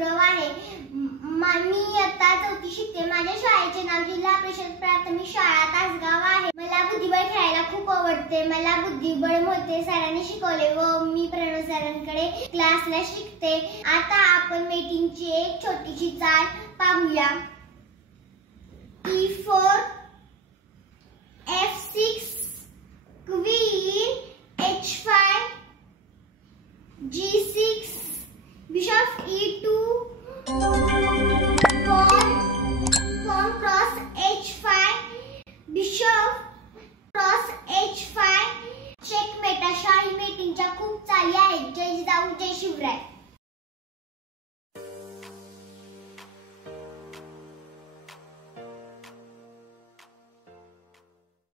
गुरव आहे. मी इयत्ता 4थी शिकते. माझ्या शाळेचे नाव जिल्हा परिषद प्राथमिक शाळा तासगाव आहे. मला बुद्धिबळ खेळायला खूप आवडते. मला बुद्धिबळ मोहिते सरांनी शिकवले व मी प्रणव सरांकडे क्लासला शिकते. आता आपण मीटिंगची एक छोटीशी चाल पाहूया. E for